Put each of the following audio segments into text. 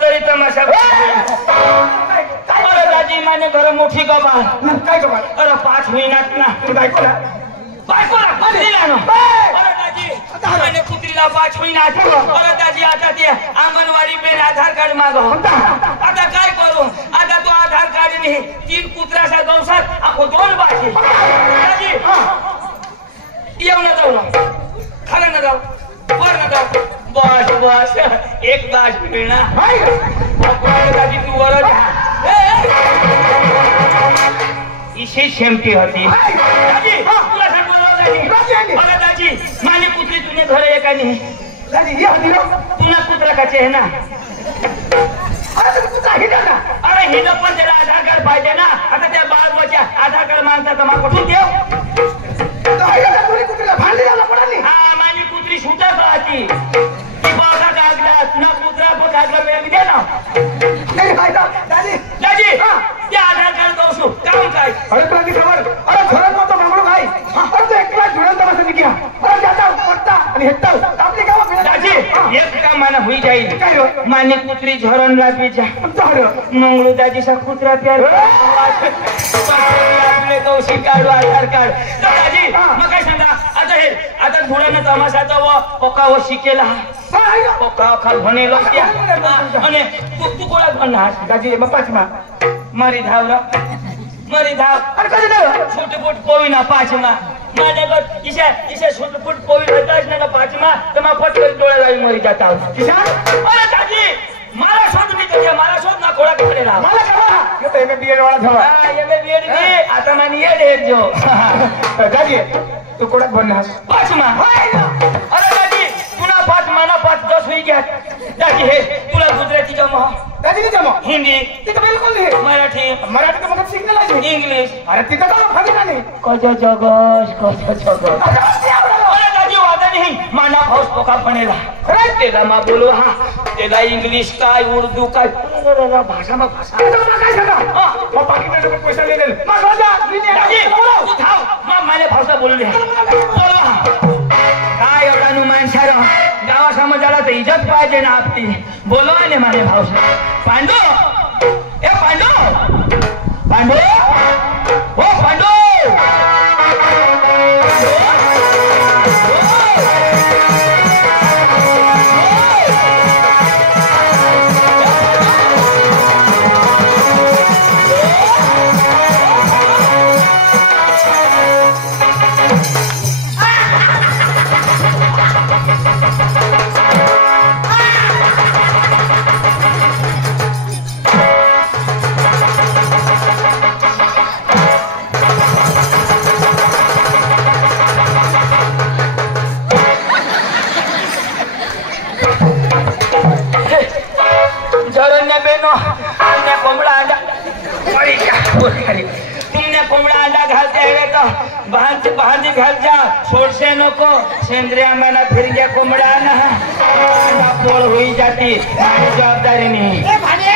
तरी तमाशा अरे दाजी माने घर मोठी गबाळ काय गबाळ अरे 5 महिन्यात ना बायकोला दिला ना अरे दाजी माने कुत्रीला 5 महिन्यात अरे दाजी आता ते अंगणवाडी पे आधार कार्ड मागव आता काय करू आता तो आधार कार्ड नाही 3 कुत्र्याचा गवसात आखो 2 बाकी दाजी येऊ ना जाऊ ना खाला ना जाऊ वर ना जाऊ बस एक बाज मिळणार दाजी तू वर इसे शेमटी होती दाजी तुला सांगतो दाजी दाजी माने कुत्री तुने घर आहे का नाही दादी ये होती रो तुला कुत्रा काचे आहे ना अरे कुत्रा हे ना अरे हे पण त्याला आधार कार्ड पाहिजे ना आता त्या बाळाच्या आधार कार्ड मागतात तर मग कुठून देऊ तो हे ना तुला कुत्रीला भांडी द्यायला पडाली हा माने कुत्री सुटत राहती ती बागा कागदात ना कुत्रा कागदा वेळ दे ना नाही फायदा दादी दाजी ते आधार कार्ड दोसू काम काय अरे तुला खबर अरे घरात मत मागलो काय अरे तो एकला जुळून तमाशा निघिया अरे जाता पट्टा आणि हेट्टा आपली गाव दाजी एक काम माना होई जाईल काय रो माने कुत्री झरण लागीच्या तर मंगळू दाजीचा कुत्रा प्यार आपले दोषी काढू आधार कार्ड दाजी मग काय सांगा आता धुळ्यानं तमाशाचा व पोका व शिकेला पोका खाल भनेलो त्या आणि तू कोणा म्हणणार दादी मग पाचमा मरी धाव मरी धाव अरे कधी नाही छोटे पोट पोवी ना पाचमा माझ्याकडे इशा छोटे पोट पोवी होताच ना पाचमा तर मग पटकन डोळा जावी मरी जाता किसान अरे दादी मला शोध मी तुझ्या मला शोध ना कोळा करेला मला खबर येतो एम बीएड वाला ठेवा एम बीएड घे आता मानी ये ढेर जो दादी तू कोणात बनलास पाचमा अरे दादी तुला 5 महिना 5-10 होई घ्या दादी हे तुला गुजराती जमा दादी नाही जमा हिंदी तिथं बिलकुल नाही मराठी मराठी तर मग सिग्नल आहे इंग्लिश अरे तिथं का फादी नाही कजा जगस अरे दादी वादा नाही माना भाऊस पोका बनेला अरे तेला मा बोलू हा तेला इंग्लिश काय उर्दू काय भाषा मग भाषा काय सांगा मग पाकिस्तानकडे पैसा दिले मग राजा दादी तू थांब मग माझ्या भाषा बोलू दे काय अकानु माणसार गावा समाजाला तर इज्जत पाहिजे ना आपली बोलवा ने माझे भावसा पांडू ए पांडू पांडू हो पांडू तुमने कोंबडा अंडा घालते हवे तो भांजी घाल जा सोडसे नको सेंद्रिय आम्हाला फिर गया कोंबडा ना अंडा पोळ होई जाती जबाबदारी नाही ए भाणे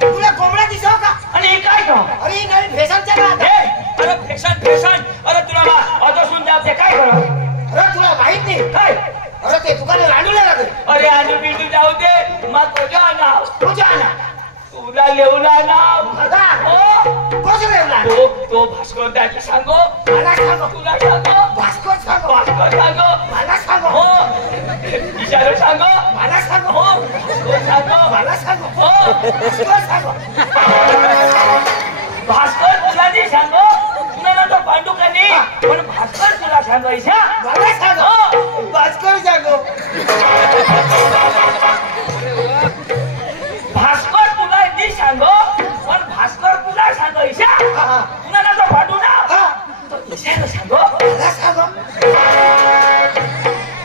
तुला कोंबडा दिसो का आणि हे काय का अरे नवीन फॅशनच्या ना अरे फॅशन अरे तुला अजून जाते काय कर अरे तुला माहित नाही काय अरे ते दुकाने लांडूला लागले अरे आलू बिलू जाऊ दे मग तुझ्या नाव तुला लेवला नाव दादा हो कसं लेवला तो भास्कर दादा सांगो मला सांगो तुला सांगो भास्कर सांगो सांगो मला सांगो हो इशारा सांगो मला सांगो हो सांगो मला सांगो हो भास्कर सांगो भास्कर तुला नाही सांगो तुला तो पांडू का नाही पण भास्कर तुला सांगायचा मला सांगो भास्कर सांगो भास्कर तुला नाही सांगो पण भास्कर तुला सांगायचा तुला तो पांडू ना तो इशारा सांगो मला सांगो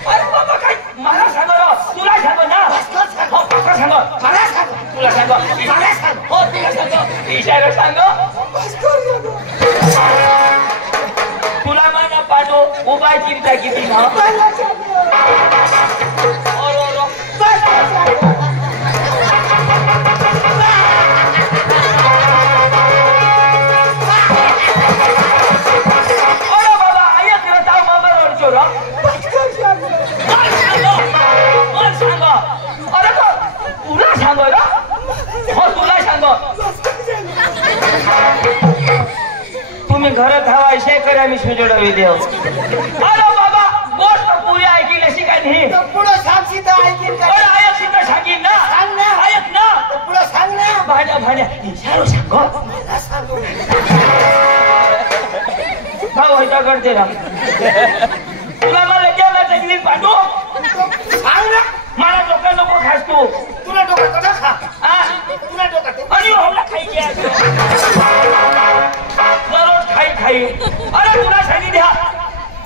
अरे बाबा काय मला सांगो तुला सांगो ना भास्कर सांगो भास्कर सांगो मला सांगो तुला सांगो मला सांगो हो तुला सांगो इशारा सांगो भास्कर सांगो तुला मला पाठव उभा चिंता किती ना मला सांगो भास्कर सांगो तुला सांगो रे हो तुला सांगो तुम्ही घरात हवा शेकर आम्ही सुजडवी देव अरे बाबा गोष्ट पुरी ऐकली अशी काय नाही पुढं सांग सीता ऐकीन का अरे ऐक सीता सांगीन ना सांग ना ऐक ना पुढं सांग ना भाण्या इशारो सांगो मला सांगू भाऊ होता करते ना तुला मला केला तकली पाठवू सांग ना मला डोकं नको खास तू तुला डोकं कसं खा हा तुला डोकं ते आणि होला खाई घ्या दररोज खाई अरे तुला सांगी द्या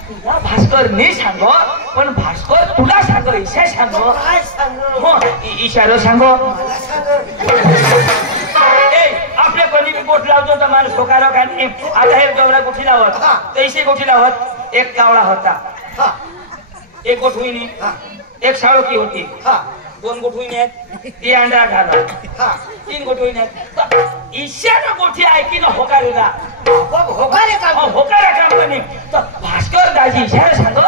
तुला भास्कर नाही सांगो पण भास्कर तुला सांगो इशा सांगो काय सांग हो इशारो सांगो मला सांग ए आपल्या कोणी बी गोठ लावतो तर माणूस ठोकारो का नाही आता हे गवळा गोठी लावत तैसे गोठी लावत एक कावळा होता हा एक गोठ होईनी हा एक साळोकी होती हा 2 गोठ होईने ती अंडा घाला हा 3 गोठ होईने ईशानं गोठी ऐकी ना होकारूला बघ होका रे काम होकारा कंपनी तर भास्कर दाजी इशारा सांगो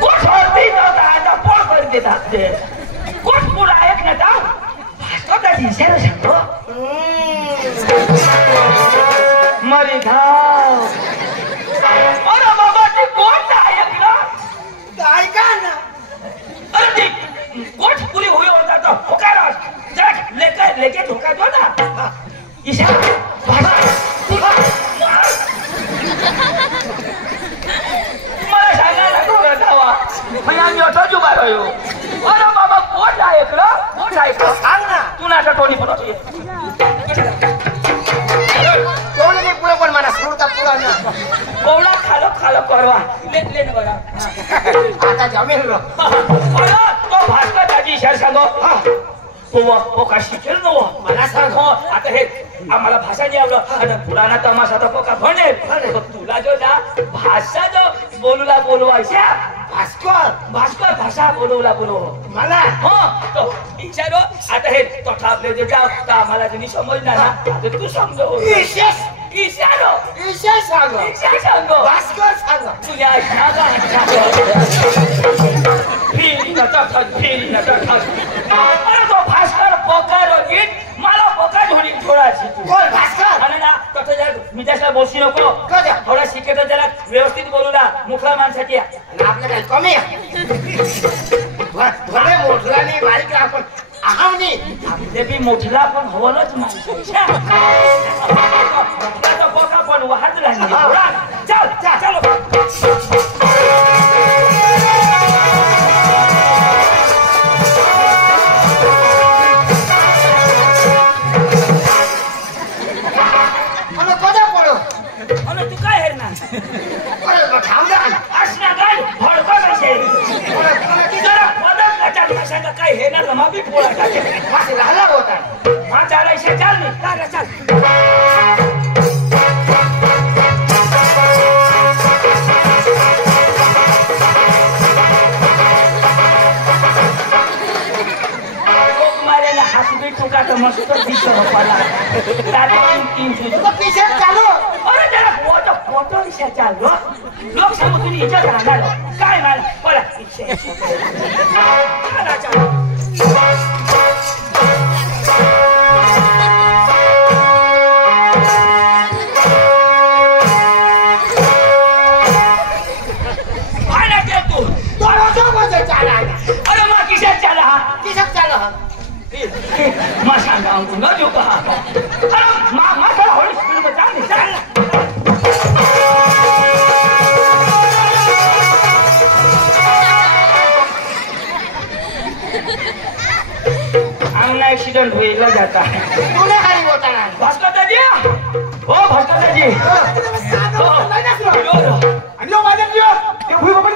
गोठ होती तर आता पोळ करून देतात ते गोठ पुढं ऐक ना जाऊ भास्कर दाजी इशारा सांगो मरे घाव अरे बाबा ते गोठ ऐकलं ऐका ना अरे ती गोठ पुरी होई होता तो होकारा जरा लेके ठोका दो ना इशारा मला सांगायला थोडं धावा म्हणजे आम्ही अठा जुबा राहिलो अरे बाबा गोठ ऐकलं सांग ना तू नाटा टोनी पण कोणी पुढे पण मला सोडता पुढा ना कोवळा खालो करवा ले ना बघा आता जमेल रो अरे तो भास्कर दाजी इशारा सांगो तो का शिकेल नो मला सांग आता हे आम्हाला भाषा नाही आवडत आता पुराणा तमाशा तर का म्हणेल तुला जो ना भाषा जो बोलवायच्या भास्कर भाषा बोलवू मला हो तो विचारो आता हे तोठा आपले जो जाव तर आम्हाला तुम्ही समजणार ना आता तू समजव विशेष इशारो सांग सांगो भास्कर सांग तुझ्या शागा फिरी ना तठा अरे तो भास्कर पोकारो गीत मला पोकार होणी थोडा शिकू कोण भास्कर आणि ना तसं जरा मी त्याला बोलशी नको कजा थोडा शिकेल तर जरा व्यवस्थित बोलू ना मुखला माणसाची आपलं काय कमी आहे भले मोठला नाही बारीक आपण आहावनी ते बी मोठला पण हवलच माणसाच्या मोठला पोका पण वाहत लागली चल चलो तू काय हेरणार असणार काय भडकं नसेल जरा पदार्थाच्या भाषाचा काय हेरणार मा बी पोळा टाकेल राहिला होता हा चालायचे चाल मी चाल हासबी टुका तर मस्त दिसत होता तीन पिशेत चालू अरे जरा फोटो विषय चाललो लोक सांगू तुम्ही इच्छा राहणार काय मला बोला अरे मा किशात चाला मा सांगा अंकु न देऊ का अरे मा चला होळी स्कूल मध्ये चाल आमना एक्सीडेंट होईल जाता तुला खाली होता ना भास्कर दाजी हो भास्कर दाजी आणि जो माझ्या जीव ते भुई बाबा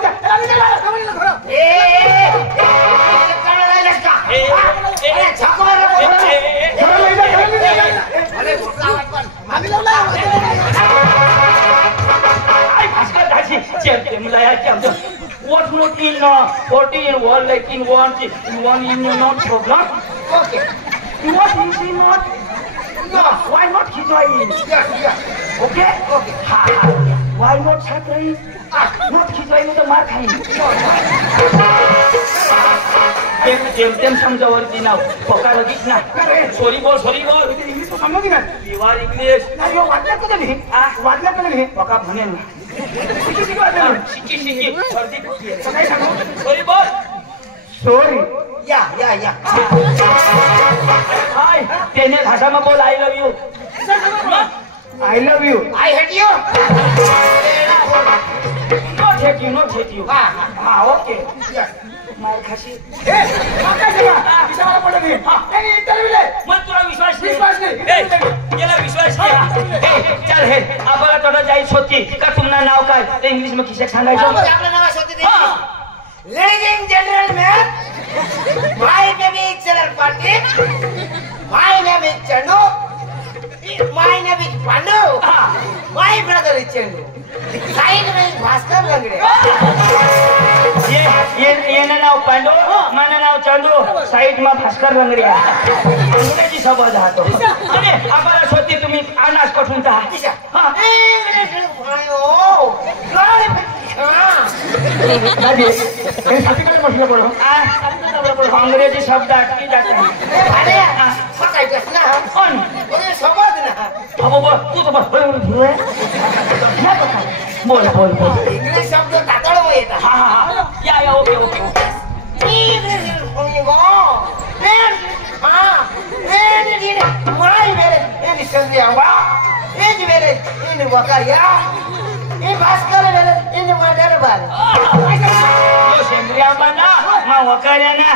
भास्कर दाजी what not in 40 in one like in one in not program okay what is in not no why not Kijoin okay ha why not Saturday not Kijoin the mark तेम समजावरती नाव पका लगीच ना सॉरी बोल इंग्लिश समजती का विवार English नाही हो वाटलं का नाही वाटलं का नाही पका म्हणेल ना शिकी सर्दी कुठली आहे काय सांगू सॉरी बोल सॉरी या हाय त्याने भाषाમાં बोल I love you I love you I hate you not hate you हा ओके मार खाशी काय सांगा विचारायला पडत नाही त्यांनी इंटरव्ह्यू ले मग तुला विश्वास नाही. याला विश्वास नाही चल हे आम्हाला थोडं जायच होती का तुमचं नाव काय ते इंग्लिश मध्ये खिशात सांगायचं आपलं नाव असं होते ladies and gentleman my name is Charan Patil my name is Chandu my name is Pandu my brother is Chandu side में इज भास्कर लंगड़े ये नाव पांडू माझं नाव चंदू साईड मा भास्कर लंगडी अंग्रेजी शब्द राहतो आणि आम्हाला स्वतः तुम्ही अनाज कठून का अंग्रेजी शब्द अटकी जाते बोल इंग्लिश शब्द तातडो येतात हा या ओके माय मेरे इन संध्यावा इन मेरे इन वकाया इन भास्कर मेरे इन दरबार शेंद्रिया बना मा वकाऱ्याना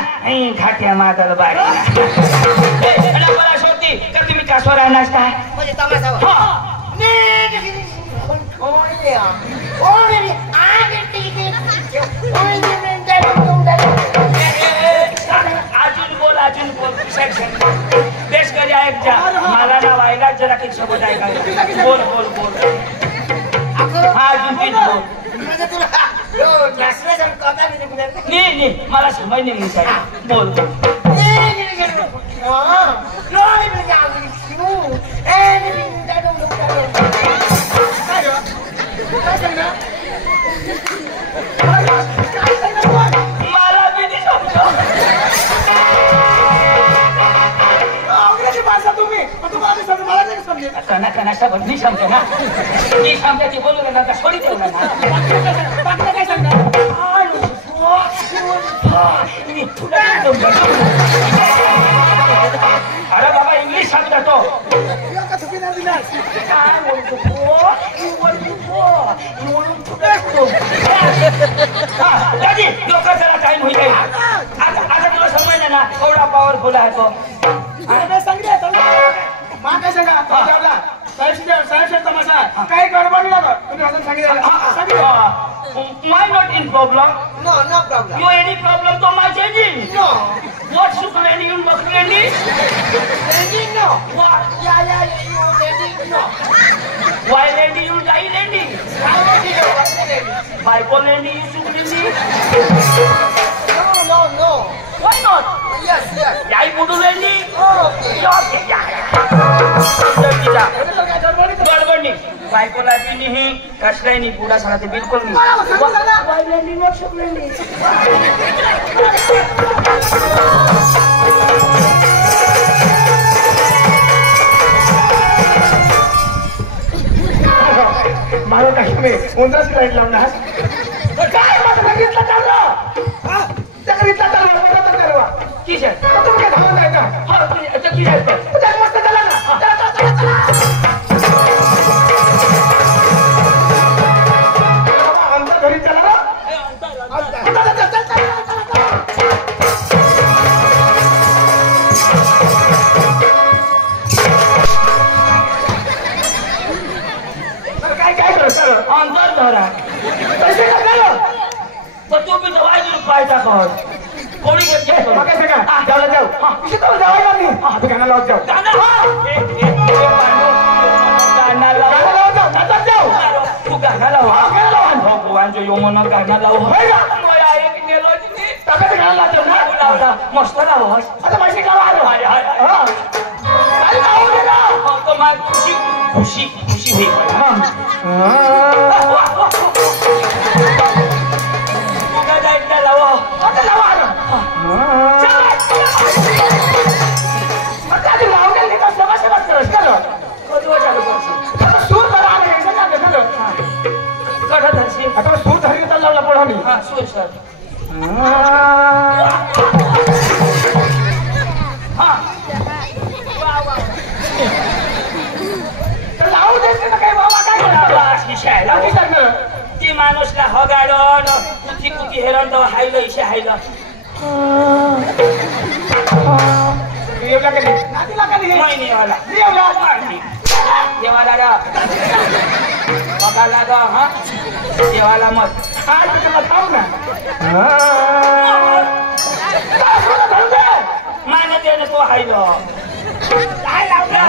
घाट्या मादल बारी मला सोडती का तुम्ही कासवर राहणार म्हणजे तमाशा अजून बोल बेस कधी ऐक जा मला ना व्हायला जरा काही सोबत ऐकायला बोल हा अजून तीच बोल नाही मला समज नाही बोल मला बी नाही समजत कना शब्द नाही समजे ना मी समजा ते बोलू ना सोडी देऊ ना काय सांगणार अरे बाबा इंग्लिश शब्द तो काय बोलतो लोकांचा टाइम होईल आता तुला समजलं ना एवढा पॉवरफुल आहे तो काय सांगा साहेब तमाशा काही गडबड लागत तुम्ही अजून सांगितलं why not in problem No problem. you any problem to my changing No. what should lady you must lady Lady no. what Yeah, you lady no. why lady you die lady Why lady no? What lady? why for lady you should lady No. why not Yes. yai budu lady Okay. okay yeah गडबड नाही बायकोला बी नाही कसलाही नाही पुढा सांगा ते बिलकुल नाही माझं काही नाही कोणताच लाईट लावणार काय माझं घरीतला चाललं त्या घरीतला चाललं की तुम्ही काय धावत आहे का की जायचं मस्त झाला ना आमच्या घरी चला ना काय करू सर अंतर धरा पैसे का झालं पण तुम्ही दवाई देऊन पायचा कर कोणी घेतली जाऊ जाऊ जाऊ गाणं लावत जाऊ तू गाणं लाव भगवानचं योमन गाणं लाव मस्त लाव खुशी होईल आता सूर धरी चालला पडवणी हा सूर सर हा लावू देते ना काय बाबा काय करणार ती माणूसला हगाडन कुठी कुठी हेरण तर हायलं इशे हायलं एवढा कधी नातीला कधी महिनेवाला एवढा देवाला रा बघायला ग हा देवाला मत आज तुला थांब ना माने त्याने तो हायलं काय लावलं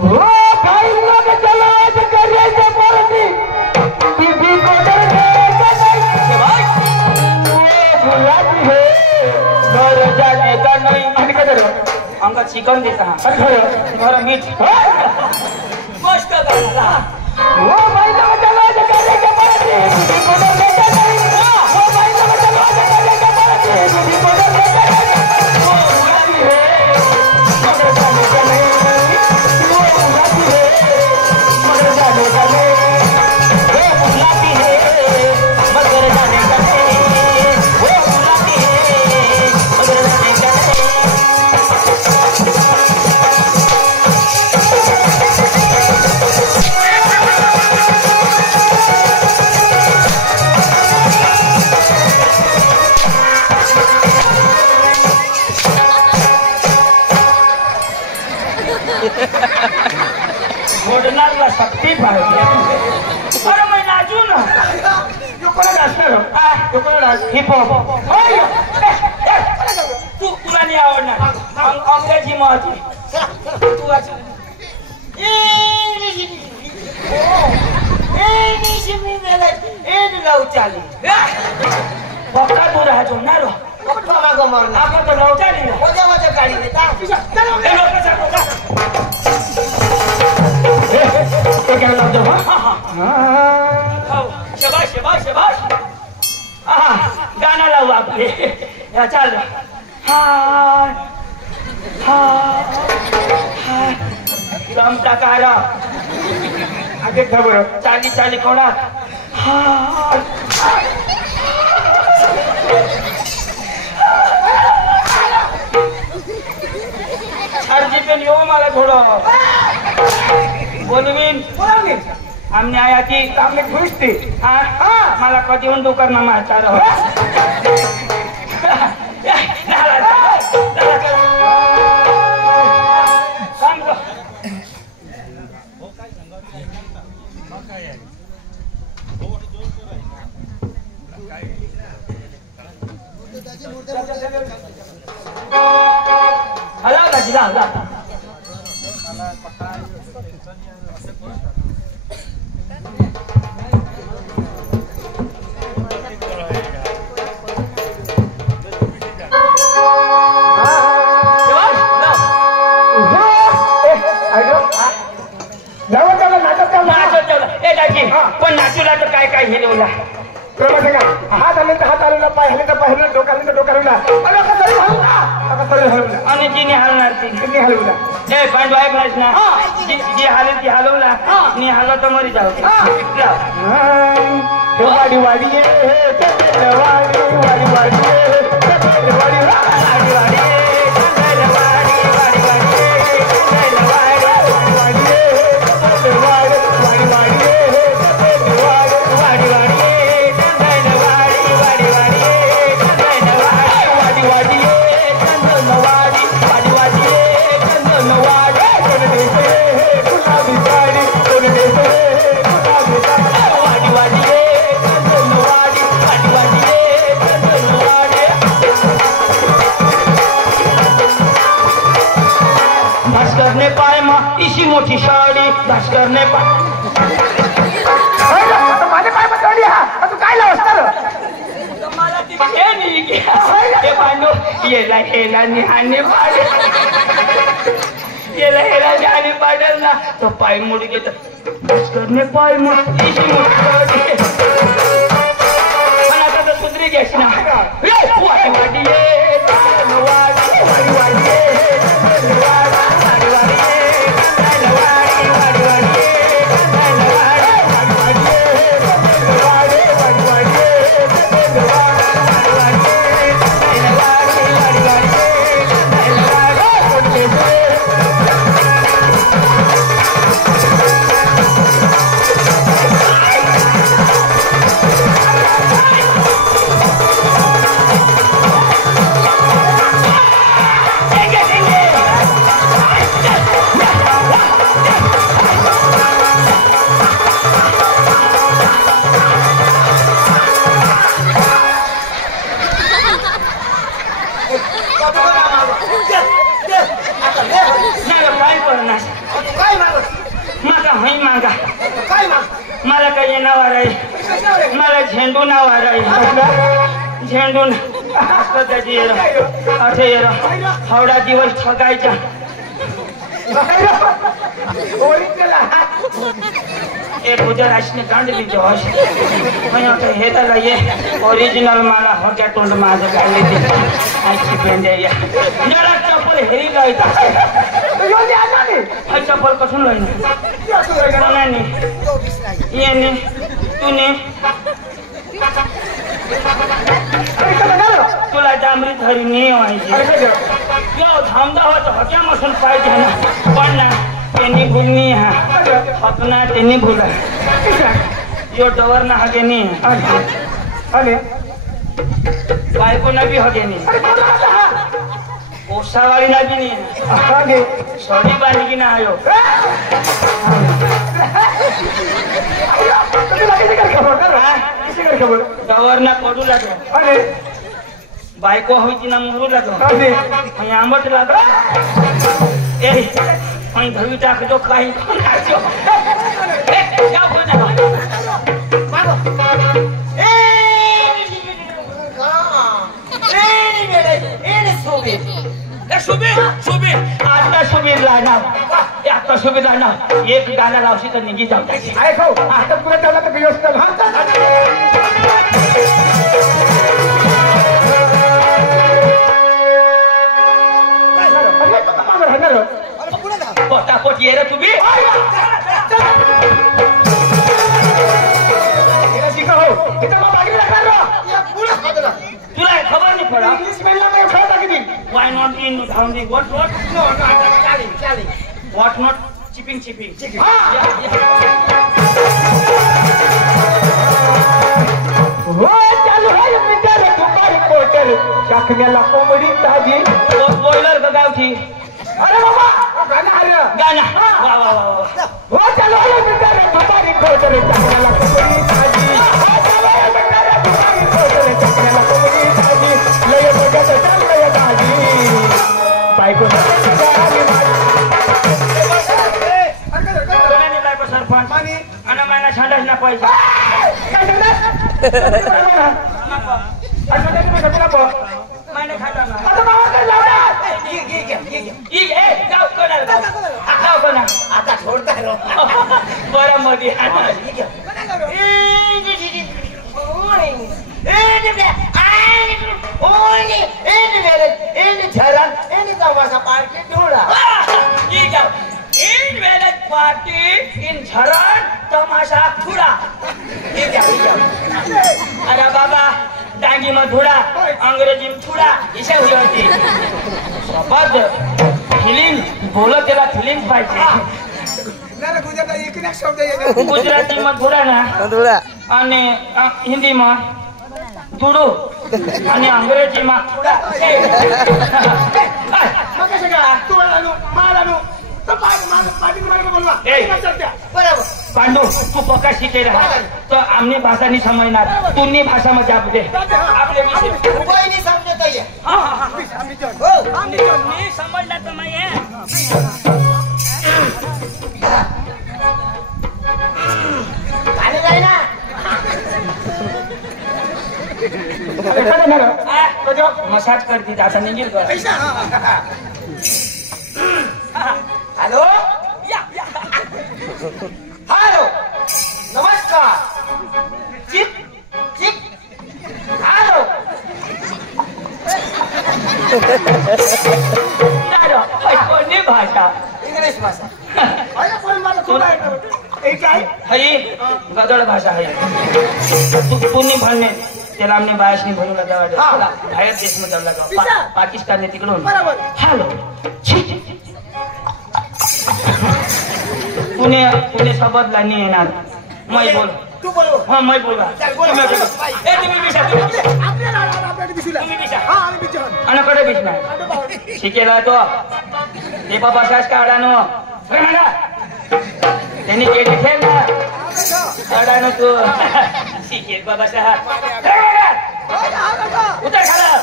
हो भाई लोग चलो आज करायचं परती बीबी को डर भाई बुलाती है घर जाने का नहीं आणि काय झालं आमका चिकन देता घर मीठ मस्त करला वो भाई लोग चलो आज करायचं परती बीबी को डर नहीं वो भाई लोग चलो आज करायचं परती बीबी को डर नहीं वो बुलाती है मगर जाने का नहीं वो बुलाती है मगर जाने का नहीं वो बुलाती है मगर जाने का नहीं वो बुलाती है मगर जाने का नहीं मोडणारला शक्ती पाहिजे अरे मी नाचू ना जो कोणा नाचणार तो कोणा नाच हिप हॉप तुला नाही आवडणार अंग्रेजी महती तू वाच पक्का तू राहतो ना रो आपण तर नव्हता नाही काय लावतो शबाश शबाश शबाश गाणं लावू आपले या चाल हाय हाय जमता काय रा आगे खबर चाली चाली कोणा हाय अर्जी पण येऊ मला थोडं बोलवीन आमने आया ती सामने घुसते मला कधी होऊन दुकान माचार हला दाजीला हला पण नाचूला तर काय काय हे देऊला हात आले तर हात आलेला पाय हले तर पाय हले डोका हले तर डोका हलवला आणि जिने हलणार ती किती हलवला ए पण वाईफ ना जी हालेल ती हलवला नी हलव तर मरी जाऊ वाडी वाडी वाडी वाडी भास्करने पाय मग इशी मोठी साडी भास्करने पाय माझे पाय बसवली हा तू काय लावणार मला ती हे नाही हे पांडू येला हेला निहाने पाडे येला हेला निहाने पाडेल ना तो पाय मोडी घेत भास्करने पाय मग इशी मोठी साडी पण आता तर सुधरी घेस ना वाडी वाडी काय करणार काय मागत माझा हई मागा काय माग मला काही नावार आहे मला झेंडू नावार आहे झेंडू असं त्याची अठे हावडा दिवस ठगायचा ए गुजर असणे कांडली जोश म्हणजे हे तर ये ओरिजिनल मला होत्या तोंड माझं काढले ते आजची पेंडे या जरा चप्पल हेरी गायता चप्पल कसून लई नाही ये ने तूने तुला डांबरी धरी नाही व्हायची थांबदा होता होत्या मसून पाहिजे ना पण ना त्यांनी भूलनी हा अपना त्यांनी भूला जो डवर ना हगे नहीं अरे बायको ना भी हगे नहीं ओसा वाली ना भी नहीं हगे सॉरी बाली की ना आयो डवर ना कोडू लागो अरे बायको होती ना मुरू लागो अरे आंबट लागो ए અહીં ધવી ટાક જો કાઈ નાચો એ જાવ કોને માગો એ એને સુબીર એ સુબીર आता सुबीर लाना आता सुबीर लाना एक गाना लावशी तर निघी जाऊ त्याची आहे खाऊ आता पुढे त्याला तर व्यवस्थित पोटापोट ये रे तुम्ही तुला खबर नाही पडा इंग्लिश मेलला नाही खेळता किती वाय नॉट इन धावंदी व्हॉट नो चाली व्हॉट नॉट चिपिंग हो चालू आहे मिटर दुपारी कोटर शाखण्याला कोंबडी ताजी बॉयलर का गावठी अरे बाबा गाणं आलं गाना वा वा वा वा हो चालू आहे मिटर दुपारी कोटर शाखण्याला कोंबडी ताजी हो चालू आहे मिटर दुपारी कोटर शाखण्याला कोंबडी ताजी लय बघत चाललंय ताजी बायको कोणाने बायको सरपंच आणि मला छांडाच ना पाहिजे मैंने खाता ना आता सोडता बरं मध्ये पार्टी इन झरण तमाशा खुड़ा अरे बाबा डांगी में धुड़ा अंग्रेजी में थुड़ा इसे हुई होती शपथ फिलिंग बोलो तेरा फिलिंग पाहिजे गुजराती में धुड़ा ना आणि हिंदी में धुड़ू आणि अंग्रेजी में थुड़ा पांडू तू पक्का शिकेला तो आमनी भाषा नहीं समझना तुमनी भाषा में जाप दे आपले विषय कोई नहीं समझता ये हां हां हो नहीं समझना तो मैं है खाने जाए ना मसाज कर दी दादा नहीं गिर गया हेलो हेलो नमस्कार चिक चिक हेलो कोणी भाषा इंग्लिश भाषा है गदड़ भाषा है पुण्य भरणे त्याला आमने बायसनी भरू लगा बाहेर देश में जाऊ लगा पाकिस्तान ने तिकडून हॅलो पुणे सोबत नाही येणार मैं बोल तू बोलो हाँ मैं बोल रहा तुम्ही बिशा आणि कडे बिश नाही शिकेला तो ते बाबा सास काढानो त्यांनी केली ठेव ना काढानो तू शिकेल बाबा साहेब उतर खाला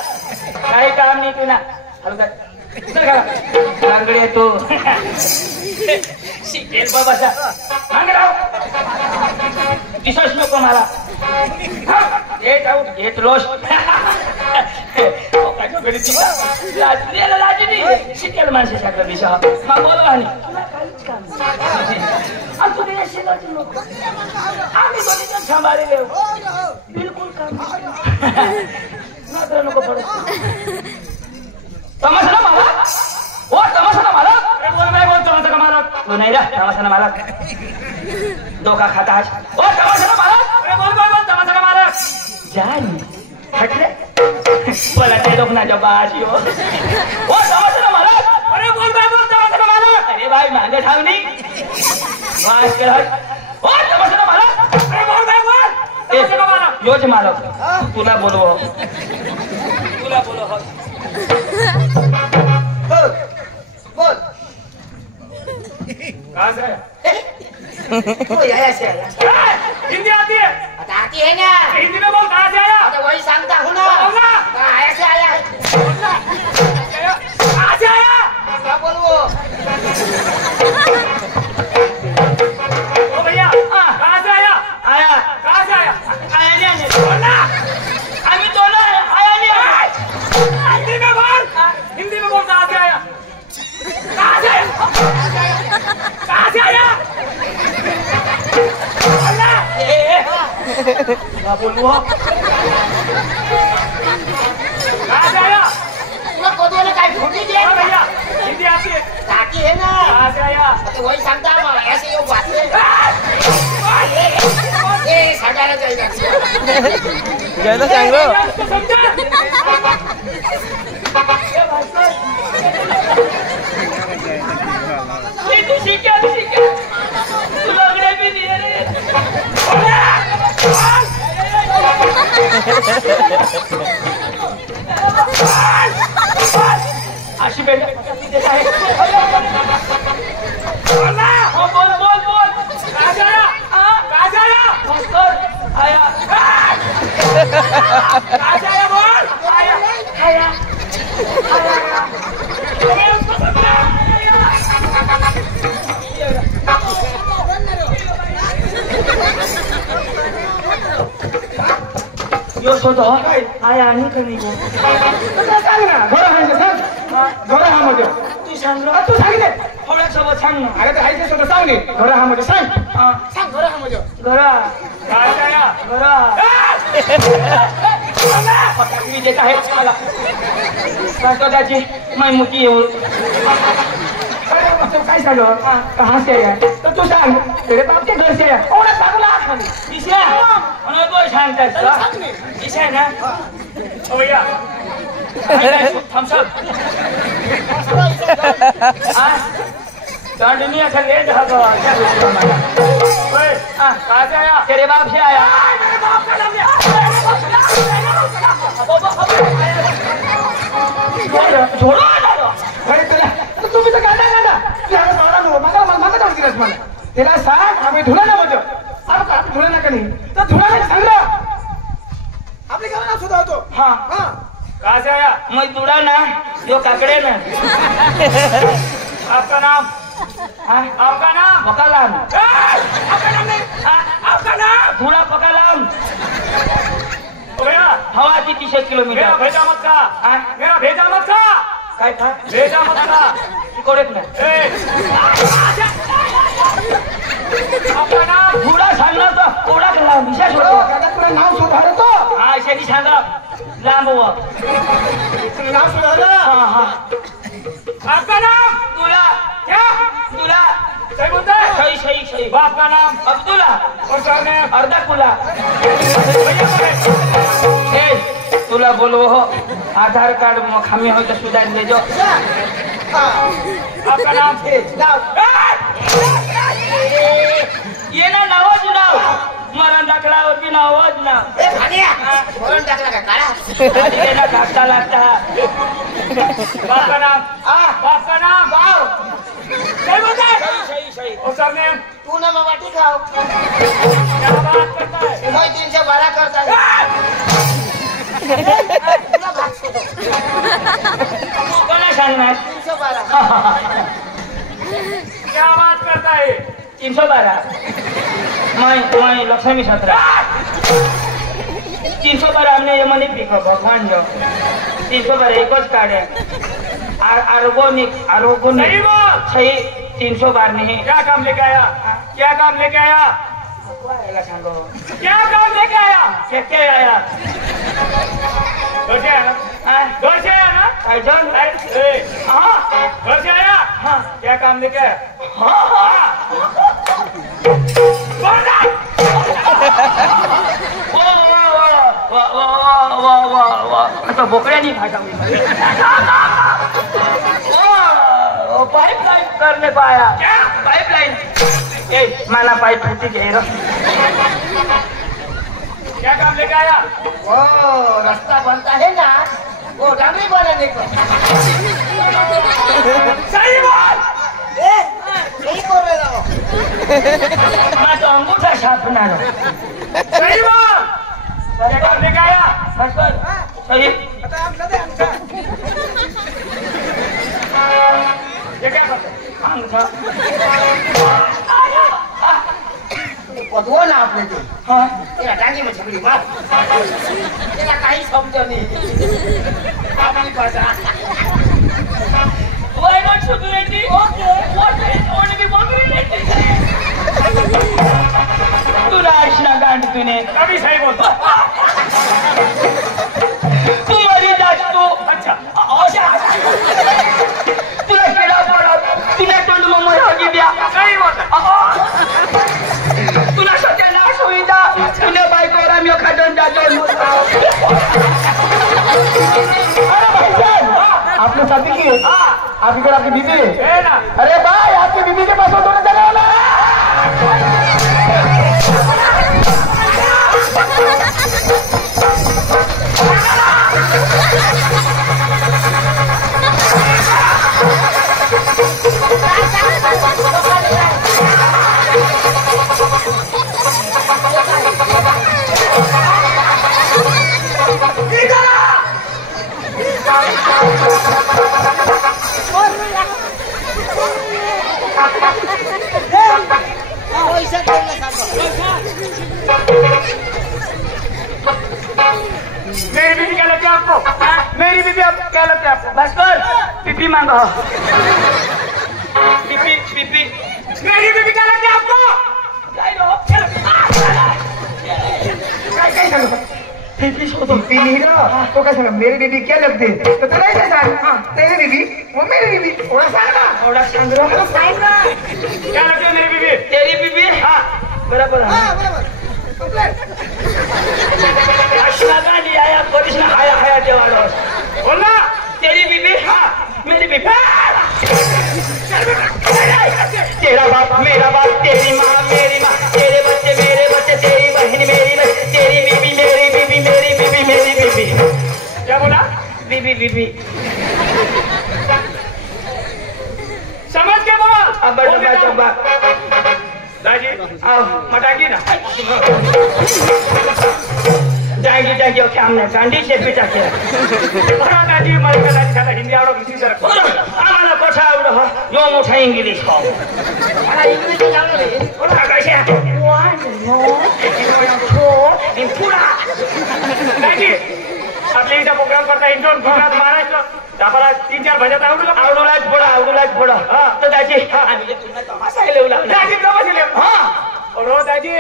काही काम नाही तुला हलका तो शिकेल बाबाचा मागे राव दिसच नको मला येत रोज शिकेल माणसाच्या विषय मग बोलवा आणि आम्ही दोन्ही जण सांभाळले बिलकुल काम नको पडत तमाशा मालक ओ तमाशा मालक बोल नाही बोल तमाशा मालक तो नाही रे तमाशा मालक धोका खाता ओ तमाशा मालक बोल बोल तमाशा मालक जान हटले बोला ते लोक ना जबाशी हो ओ तमाशा मालक अरे बोल तमाशा मालक अरे भाई मांगे ठावनी वास कर ओ तमाशा मालक अरे बोल तमाशा मालक योज मालक तुला बोलवो बोल कहाँ से आया? आया से आया हिंदी आती है? आता आती है ना हिंदी में बोल कहाँ से आया? तो वही सांगता हूँ ना आया से आया है कहाँ से आया? क्या बोलूं ओ भैया कहाँ से आया? आया कहाँ से आया? आया नहीं बोलना अभी तो ना आया नहीं हिंदी में बोल कहाँ से आया? कहाँ से आया? कहाँ से आया? बोलना क्या बोलूँ कहाँ से आया? कोदो ने काय फुटी दे भैया हिंदी आती है? ताकी है ना कहाँ से आया? तो वही सांगता हूँ ऐसे यो बात है ये सगाना चाहिए जायला सांग रो समझा ये तू शिक्या तू लगड़े भी दिए रे आशी बेटा देता है बोल कहाँ से आया भास्कर आया कहाँ से आया बोल आया यो सोतो आया नहीं करनी को सांग ना घोडा आहे सांग घोडा हा मध्ये तू सांग रे तू सांग दे थोडा सोबत सांग ना अरे ते हायचे सोबत सांग दे घोडा हा मध्ये सांग सांग घोडा हा मध्ये घोडा काय आया घोडा मी देता है मला सांगतो त्याची मैं मुकी येऊ काय झालं कहाँ से आया तो तू सांग तेरे बाप के घर से आया कौन सांगला इसे म्हणून तो सांगतास का इसे ना ओ भैया थम्स अप दंडनी अच्छा ले जा तो क्या बोलूं मैं ओए कहाँ से आया तेरे बाप से आया मेरे बाप का नाम लिया छोड़ो अरे चला तुम्ही तर गाडा त्याला सांग आम्ही धुला ना मजा आम्ही धुला ना कधी तर धुला नाही सांग ना आपले गाव नाव सुद्धा होतो हाँ कहाँ से आया मैं धुला ना यो काकड़े ना आपका नाम आपका नाम पकालाम आपका नाम धुला पकालाम भैया हवा की 30 किलोमीटर मेरा भेजा मत का काय था भेजा मत का कोडेत ना आपका नाम थोड़ा सांगणार तो कोडा केला विशेष होतो दादा तुला नाव सुधारतो हा शेती सांगा लांब हो नाव सुधारला हां आपका नाम तुला क्या तुला सही बोलता है सही बाप का नाम अब्दुल्ला और सरनेम अर्दाकुला ए तुला बोलवो हो आधार कार्ड खामी हो तो सुधार दे जो आपका नाम है ये ना नावज नाव मरण दाखला और भी नावज नाव ए भानिया मरण दाखला का काढा ये ना घाटा लागता बाप का नाम बाव सही बोलता है सही और सरनेम तू ना मवाटी खाओ क्या बात करता है मैं 312 करता है तुला भाग सोडो. कोणा सांगणार 312. क्या बात करता है 312 मैं लक्ष्मी 17 312 हमने ये मनी पिको भगवान जो 312 एक काढ़े आरोगोनिक सही बोल. सही 312 नहीं क्या काम लेके आया क्या काम लेके आया सांगो क्या काम लेके आया क्या आया घर से आया ना घर से आया ना कायजन हाँ घर से आया हाँ क्या काम लेके आया तो बोकड्या नहीं फाटा पाइपलाइन करने को आया क्या पाइपलाइन माना पाइप फूटी गई क्या काम लेके आया वो रास्ता बनता है ना वो डांगरी बनाने को. सही बोल सही बोल रहे हो. मैं तो अंगूठा छाप बना लो सही बोल क्या काम लेके आया बस बस सही ये क्या करते अंगूठा पदवो ना आपने तो. हाँ तेरा डांगी में झगड़ी मार. तेरा काही शब्द नहीं. आपली भाषा. Why not security? Okay. What is only one related? तुला आशना गांड तूने अभी सही बोलता तू मरी जास तू अच्छा तुला केला पडा तिने तोंड मग होगी द्या सही बोलता तुला सत्यानाश होईल तुने बायको रामियो खाजन जाजन अरे भाईजान आपने शादी की आपकी घर आपकी बीवी है ना अरे भाई आपकी बीवी के पास वो दोनों जाने वाला है पैसा देना सांगो. मेरी बीवी क्या लगती है आपको मेरी बीवी आप क्या लगता है आपको बस कर पिपी मांगो पिपी पिपी मेरी बीवी क्या लगती है आपको पिपी शोधो पीली ना तो कैसे ना मेरी बीवी क्या लगती है तो तेरा ही साल तेरी बीवी वो मेरी बीवी थोड़ा सा ना थोड़ा संग्रह क्या लगती है मेरी बीवी तेरी बीबी हाँ बराबर है हां बरोबर. कंप्लीट. आशना गांड आया परिश्रम हाया हाया देवालो बोलना तेरी बीबी हाँ मेरी बीबी तेरा बाप मेरा बाप तेरी माँ मेरी माँ तेरे बच्चे तेरी बहन मेरी बहन तेरी बीबी मेरी बीबी मेरी बीबी मेरी बीबी क्या बोला बीबी बीबी समझ के बोल अब डब्बा दादी आओ मटाकी ना जाएगी ओके हमने गांडी से पिटा किया बड़ा दादी मला दादी साला हिंदी आवडो किती सर आम्हाला कोठा आवड यो मोठा इंग्लिश हो मला इंग्लिश जाणलं रे. कोठा कशा दादी आपल्या इथं प्रोग्राम करता इंटोन गुजरात महाराष्ट्र त्याला 3-4 भाज्यात आवडूलाच फोडा हा. तर त्याची आम्ही तुला तमाशा येऊ लागला दादी प्रवास हा रो दादी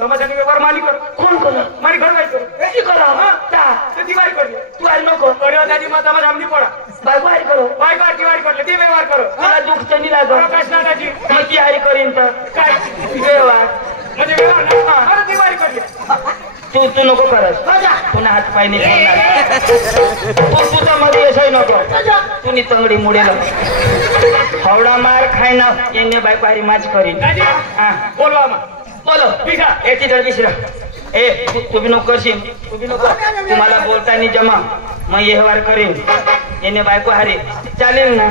तमाशाने व्यवहार मालिक कोण कोण मारी घर जायचं कशी करा हा ता ते दिवाळी करली तू आई नको अरे दादी मग तमाशा आमनी पडा बायको आई करो बाय बाय दिवाळी करले ते व्यवहार करो मला दुःख चनी लागो प्रकाशना दादी मग ती आई करीन तर काय व्यवहार म्हणजे व्यवहार ना अरे दिवाळी करली तू नको करस पुन्हा हात पाय नाही तू तर मध्ये येसाय नको तुनी तंगडी मुडेल हवडा मार खाय ना येणे बायको हारी माच करीन दादी हा बोलवा मग बोलो बिघा याची जर विसरा ए तू बी नको करशील तू बी नको तुम्हाला बोलता नाही जमा मग व्यवहार करीन येणे बायको हारी चालेल ना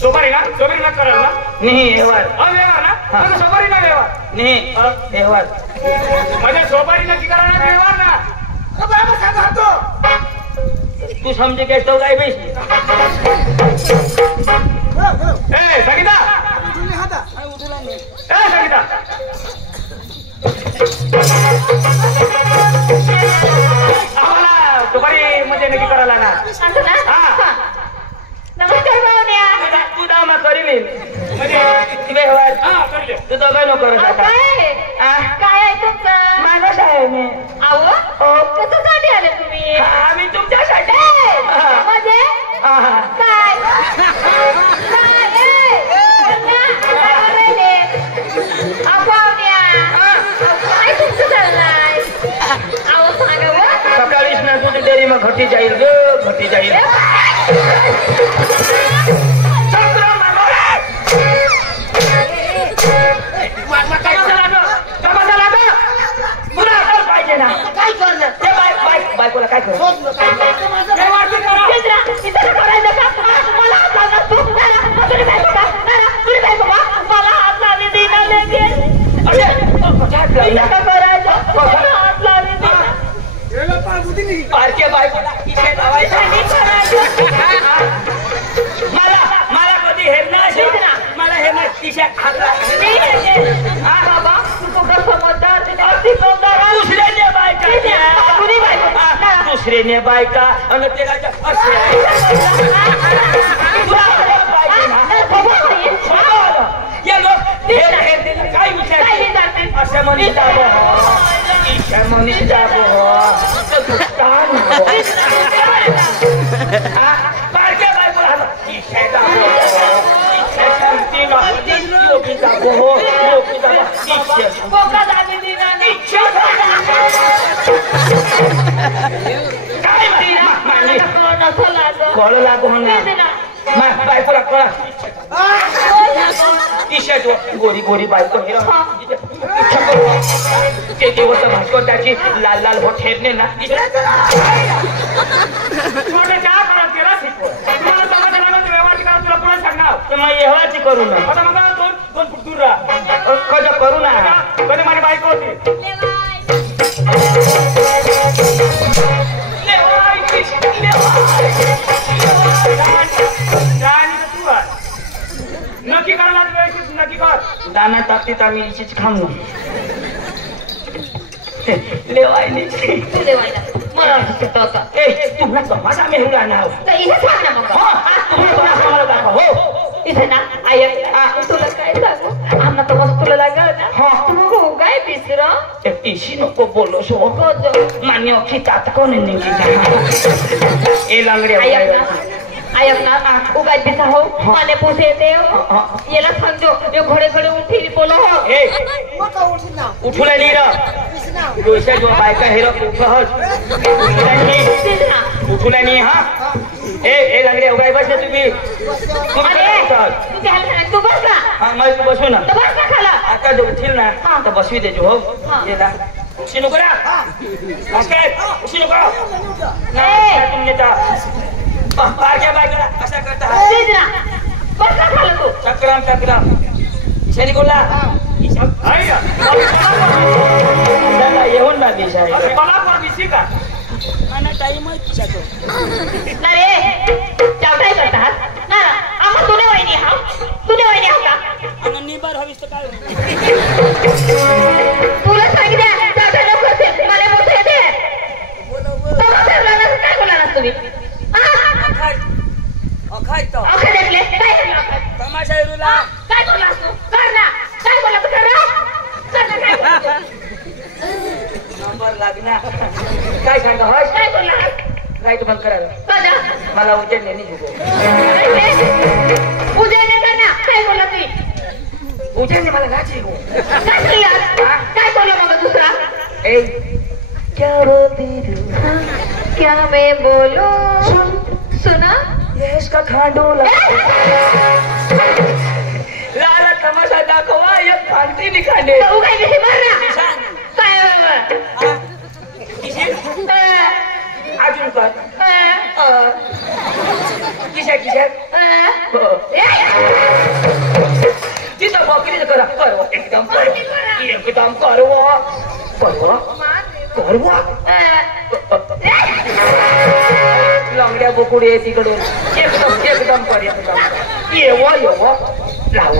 सोपारी ना कराल ना नाही व्यवहार व्यवहार ना हा. तुझं सोपारी ना व्यवहार नाही व्यवहार म्हणजे सोपारी नक्की करा ना व्यवहार ना बरोबर सांगा तो. तू समझे के तो गाय बेच ए संगीता ए संगीता आम्हाला दुपारी मध्ये नक्की करायला ना हा नमस्कार पाहुण्या तू दामा करील म्हणजे व्यवहार तू तो काय नको करत काय आहे तुमचं माणूस आहे मी अहो कशासाठी आले तुम्ही आम्ही तुमच्यासाठी म्हणजे काय सकाळीच ना तुझी डेअरी मग घटी जाईल ग घटी जाईल पाहिजे ना काय करणार ते बायकोला काय करू पारख्या बायकोला इथे लावायचं मला कधी हे ना मला हे ना तिच्या दुसऱ्याने बायका आणि त्याला काय विचार असं म्हणे मनीष जाबो पारख्या बायकोला इथे जाबो कळ लागू बायकोला कळा ईशाच गोरी गोरी बायको ते दिवस भास्कर त्याची लाल लाल भोट हेरणे ना व्यवहारची करू ना दोन फूट दूर राहा करू ना कधी माझी बायको होती नक्की करायला नक्की कर दाना टाकते आम्ही इचीच खाऊ ना लेवायची तुम्हाला माझा मेहुला नाव इथे ना आई तुला काय सांगू आम्हाला तर मस्त तुला लागल ना तू काय पिसर टीसी नको बोलो सो मान्य अक्षी तात कोण ए लांगडे ऐक ना उगाच पिसा हो माने पोसे येते याला समजो ये घोडे घोडे उठी बोलो हो उठूला नीर लोशा जो बायका हेरो उठहज उठूला नी हा ए लांगडे उगाय बस तुम्ही तू बस ना हा मग तू बसू ना बस ना खाला आता जो उठील ना तर बसवी देजो हो येला उशी नको ना नमस्कार उशी नको तुमने बारक्या बायकोला असा करता बस ना खाला तू चक्रम शनी कोला येऊन ना दिशा मला पण दिसी का टाइम अरे काय करतात ना आम्हा तुने वहिनी हा का निबार हवीस तर काय तुला सांगितलं चावटा नको असेल मला मोठं येते काय बोला ना तुम्ही तमाशा रुला काय बोला तू कर ना काय बोला तू कर नंबर लागना काय सांगा हस काय बोला लाईट बंद करायला मला उजेडले नाही उजेडले कर ना काय बोला तू उजेडले मला नाची काय बोला मग दुसरा ए क्या बोलती तू क्या मैं बोलूं सुना ये इसका खांडोला लाला तमाशा दाखवा या फांती निकाले तू काय कशी मारना काय अजून कर किशात तिथं बकरीचं करा करवा एकदम करवा लंगड्या बोकुडी आहे तिकडून एकदम पर्यंत येव लाव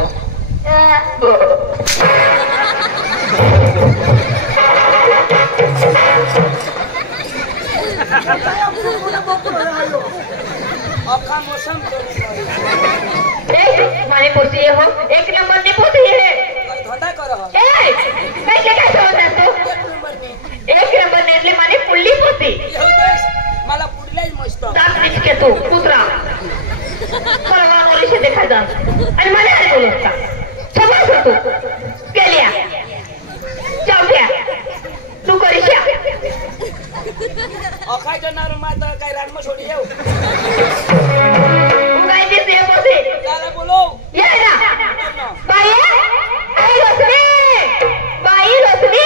माने पोसी हो एक नंबर ने पोसी है कैसे कैसे होता तो एक नंबर ने એટલે माने पुल्ली पोसी मला पुढल्याच मस्त दांत पिचके तू कुत्रा परवा ओरिशे देखा जा आणि मला काय बोलत समज तू गेल्या जाऊया तू करिशा अखाय जनावर माता काय रानम छोडी येऊ काय दिसते पोसी त्याला बोलो ये ना बाई आई रोसनी बाई रोसनी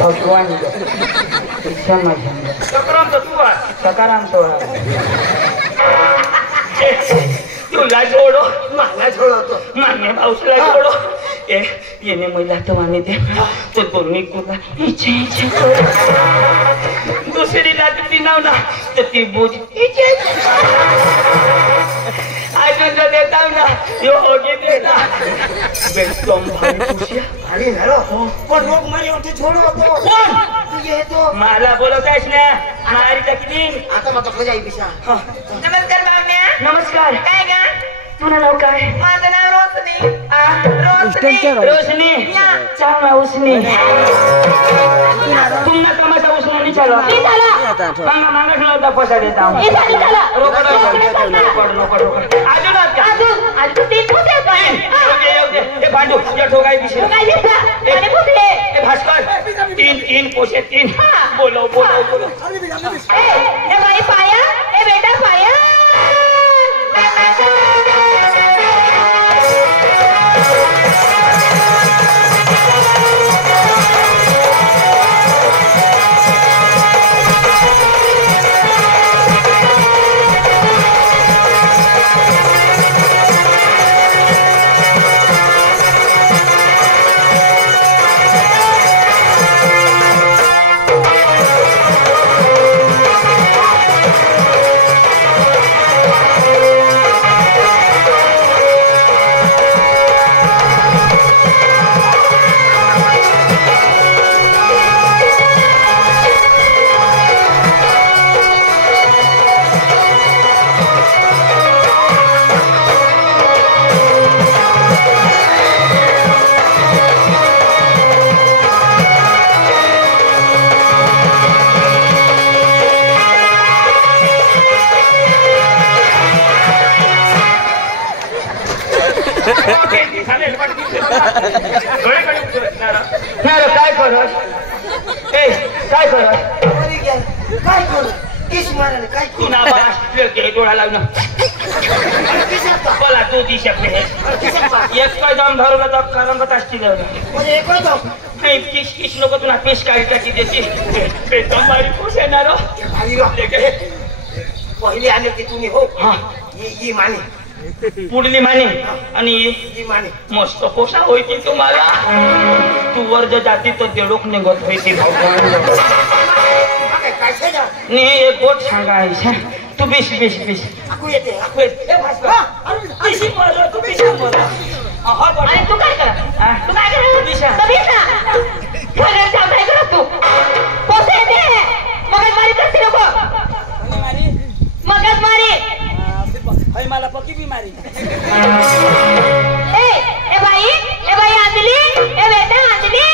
भगवान सकाराम तो तुला जोडो मला जोडतो मान्य भाऊसला जोडो येणे महिला तो माने दे तो दोन्ही कुला इच्छा इच्छा दुसरी रात्री नाव ना तर ती बुझ इच्छा अजून जो देता ना यो होगी देता बेटम भाऊसिया आणि झालो पण लोक मारे होते छोडो तो कोण तू ये तो मला बोलवतायस ना मारी टाकली आता मग तो जाई पिशा नमस्कार बावण्या नमस्कार काय गा तुला नाव काय माझं नाव रोशनी रोशनी चांगला उसनी तुमना तमाशा उसना नहीं चलो मांगा मांगा ठेवता पैसा देता हूँ रोकड आजू ना क्या आज तू तीन पुसे ये भांडू ये ठोकाई पीछे ए भास्कर तीन पोसे तीन बोलो बोलो बोलो ए भाई पाया ए बेटा पाया काय करस ए काय करस काय करू किस माराने काय तू ना डोळा लावून बोला तू ती शकते एक कदम धरून तर करमत असतील म्हणजे एक होतो नाही किश किश नको तुला पेश काढी टाकी देते एकदम बारीक खुश येणार पहिले आले की तुम्ही हो हा ही माने पुढली माने आणि ही माने मस्त कोसा होती तुम्हाला तू वर जर जाती तर देडोक निघत होती काय जाऊ ने एक गोट सांगायचा तू बेस बेस बेस आकू येते पिशी बोलो तू पिशी बोलो आणि तू काय करा तू काय करा दिशा. काय करत तू पोसे दे मगज मारी करते नको मगज मारी मला पक्की बिमारी ए बाई अंजली ए बेटा अंजली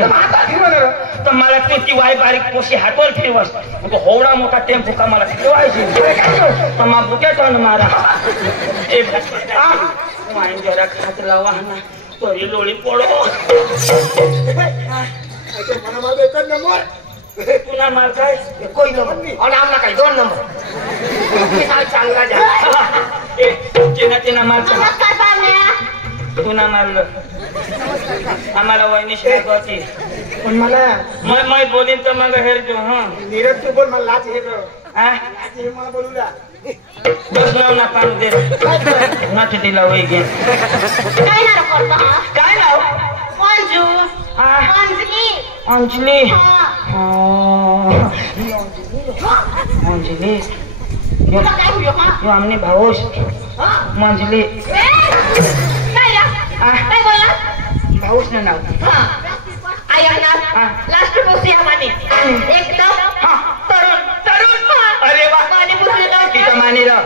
तर मला ती वाय बारीक पोशी हातवर फिरवस होवडा मोठा टेम्पो का मला फिरवायची तर मा बुक्यात मारा ए वाईन जरा खात लावा ना तरी लोळी पडो पुन्हा मार काय कोई नंबर आणि आमना काय 2 नंबर चांगला जा चेना मार नमस्कार पाहुण्या पुन्हा मारलं आम्हाला वहिनी शिकवती पण मला मैं बोलीन तर मग हेर देऊ हा नीरज तू बोल मला लाच हे कर हा मला बोलू द्या बस नाव ना पाणी दे नाच दिला वही घे काय नाव करता काय नाव अंजू अंजली अंजली अंजली तुला काय होईल हा यो आमने भाऊस अंजली काय बोला भाऊस ना नाव आयना लास्ट पोसी आम्हाने एकदम तरुण अरे वा माने पुसले ना तिथं मानी र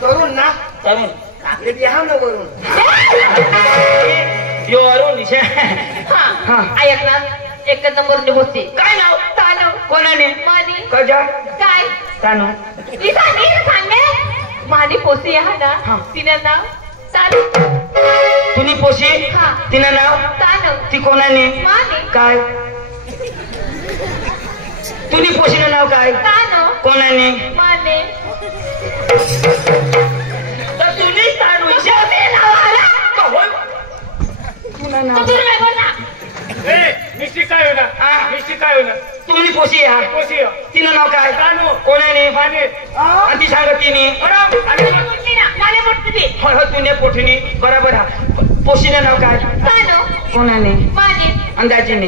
करून ना तरुण आपले बिहाव न करून यो अरुण निशे हा ऐक ना एक नंबर निघते काय नाव तानव कोणाने मानी कजा काय तानू ती सांगे मानी पोसी आहे ना तिने नाव तानव तुनी पोशी हा. तिनं नाव तानव ती कोणाने मानी काय तुनी पोशीनं नाव काय तानव कोणाने माने तर तुनीच तानू शेवटी नाव आला तुला तू नाव दूर नाही बोल ना निश्चित काय होणार निश्चित काय होणार तुम्ही पोशी हा पोशी तिनं नाव काय तानू कोणाने पाणी आणि ती सांगत तिने माने मोठती होय हो तुने पोठीनी बरोबर हा पोशीनं नाव काय तानव कोणाने माने अंदाजीने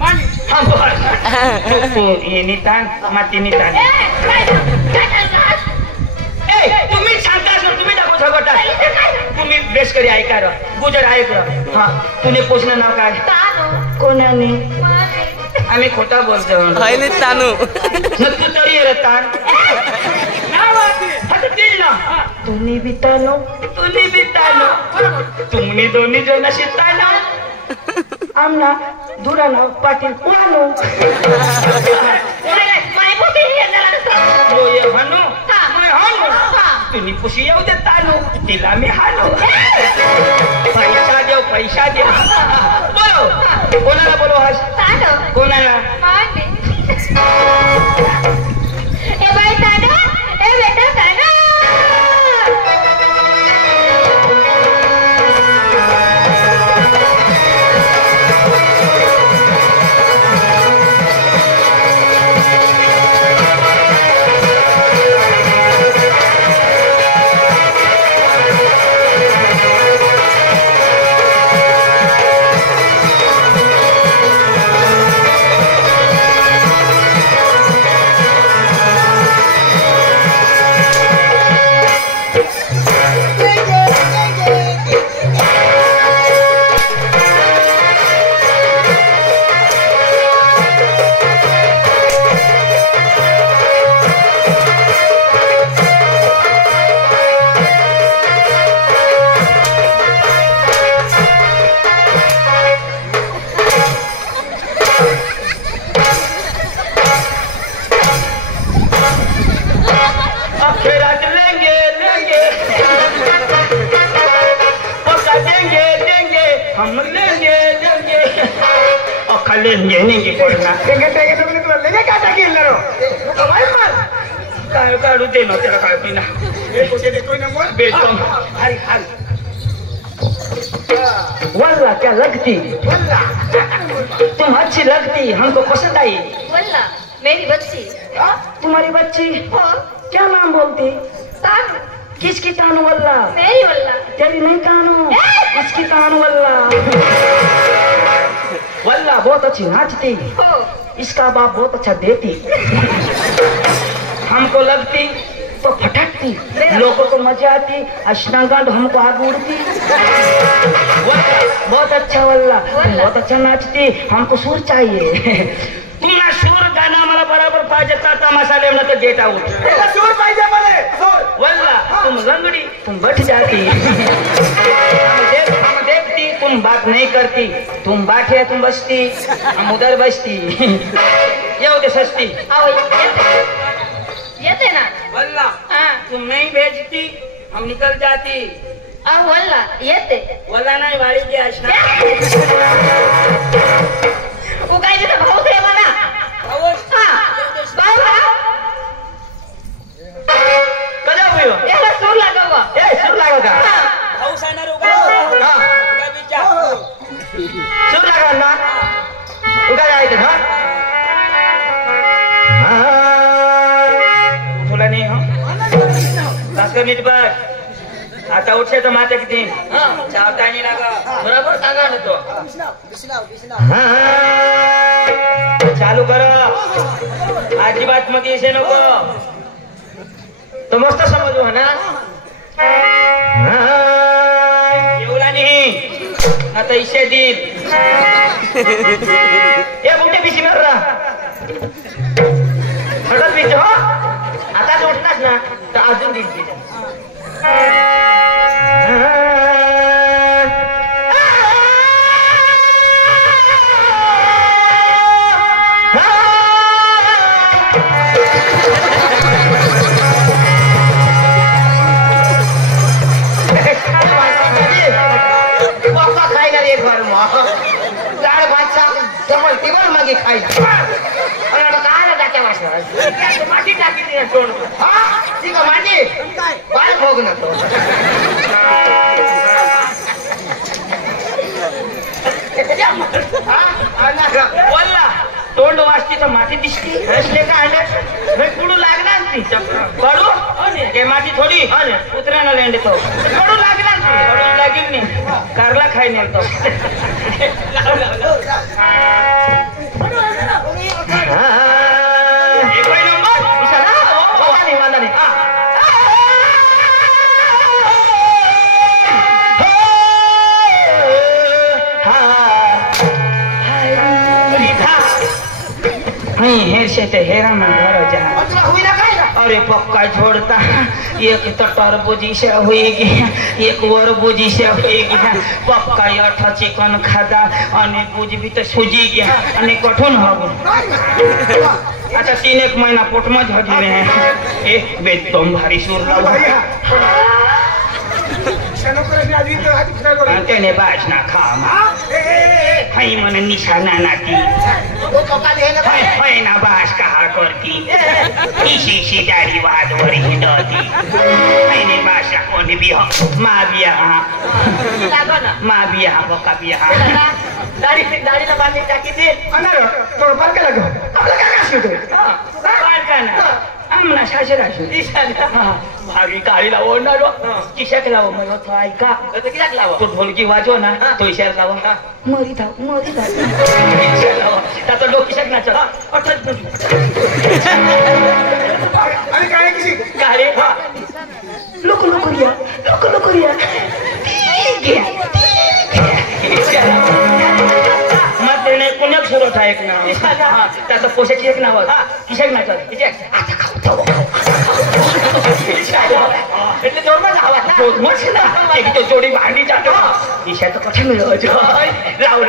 पाणी हा बस तू येणी ताण मातीनी ताण काय चालणार ए तुम्ही सांगता तुम्ही दाखव झगडता तुम्ही बेस करी ऐका र गुजर ऐक र हा तुने पोषण नाव काय तानव कोणाने माने आम्ही खोटा बोलतो तानू नक्की तरी रे ताण तुम्ही बितानो तुम्ही दोन्ही जण अशी ताना आमना धुराना पाटील वानो माने पोसी येणार हो ये म्हणू तुम्ही खुशी येऊ दे तानू तिला मी हानो पैसा देव बोलो कोणाला बोलो हास तानव कोणाला माने ए बाई तानव ए बेटा तानव की पडणार लगे काटा केलं काय काढू दे ना त्याला काय पिना बेटम हाल हाल वल्ला क्या लगती तुम अच्छी लगती हमको पसंद आई वल्ला मेरी बच्ची तुम्हारी बच्ची हो क्या नाम बोलती तानू किसकी तानू वल्ला मेरी वल्ला तेरी नहीं तानू किसकी तानू वल्ला वल्ला बहुत अच्छी नाचती हो इसका बाप बहुत अच्छा देती हमको लगती तो फटकती लोगों को मजा आती अश्नागंड हमको आग उड़ती बहुत अच्छा वल्ला तुम बहुत अच्छा नाचती हमको सुर चाहिए तुम ना सुर गाना मला बराबर पाहिजे ताता मसाले तो गेट आउट सूर पाहिजे मला वल्ला तुम लंगड़ी तुम बैठ जाती हम देखती तुम बात नहीं करती तुम बैठे तुम बसती हम उधर बसती ये होते सस्ती आओ येते ना वल्ला हाँ तुम नहीं भेजती हम निकल जाती आओ वल्ला येते वल्ला नाही वाड़ी के असना उगायचे तर भाऊ आहे मला हा भाऊ कदा होयो याला सूर लागावा ए सुर लागो का भाऊ सांगणार उगा हां उगा विचार सुर लागो ना उगा जायचं ना उठला नाही हो भास्कर नीट बस आता उठसे तर माता किती चावता नाही लागा बरोबर सांगा ना तो चालू करो अजिबात मध्ये येसे नको तो मस्त समजू ना एवढा नाही आता इशे देईल ए मोठे पिशी मार हटत पिच हो आता जोडताच ना तर अजून देईल खायला एक बार डाळ भात डबल टेबल मागे खायला काय टाक्या वाचणार माती टाकी सोड हा ठीक आहे माती बाय भोग ना तो वल्ला तोंड वाजती तर माती दिसती हसले का आले पुढू लागणार ती पडू हे माती थोडी उतरायला लेंड तो पडू लागणार ती पडून लागेल नाही कारला खाय नाही तो हेर से ते हेरा में घर जा अरे पक्का छोड़ता एक तो टरबूजी से होएगी एक और बूजी से होएगी पक्का अठ चिकन खाता अने बूज भी तो सूजी गया अने कठोन हो अच्छा 3-1 महीना पोट में झड़ी में ए बेद तुम भारी सुर तेने बाज ना खा हाई मन निशाना नाती ना बाज कहा करती इसी दाढ़ी वाद वर हिंडती मैंने बाजा कोणी भी हो माँ बिया बका बिया दाढी दाढीला बांधली टाकी दे अनार तो बाल का लगो आपला काय असतो तो बाल का ना आमना सासरा भागी काळीला ओढणारो किशाक लाव मला तो ऐका किती लावा तो ढोलकी वाजव ना तो इशारा लाव मरी धाव त्याचा डोक किशाक नाचत आणि काय किसी गाडी लोक रिया मग त्याने पुण्यात सुरत आहे एक नाव त्याचं पोशाची एक नाव किशाक नाचत એટલે જોરમાં જ આવા જોરમાં છે ને એક તો જોડી ભાંડી જાતો ઈશા તો કઠે મેળો છો લાવ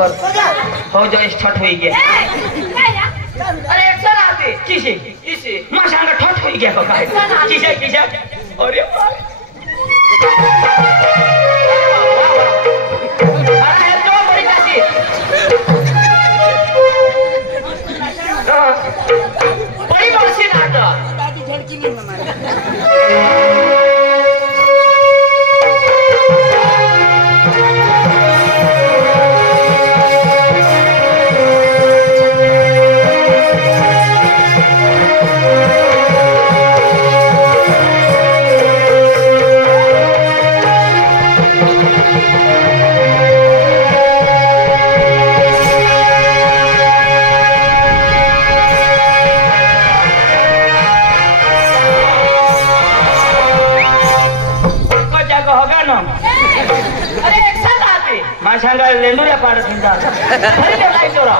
कर हो जो स्टार्ट हो गया अरे एक सर आते किसे किसे मां सांगा ठट हो गया का किसे किसे अरे अरे तो बड़ी दादी बड़ी मशीन आता दादी झड़की नहीं हमारी अरे एक साथ आते मां सांगा लेंडूया पाडत हिंदा अरे काय चोरा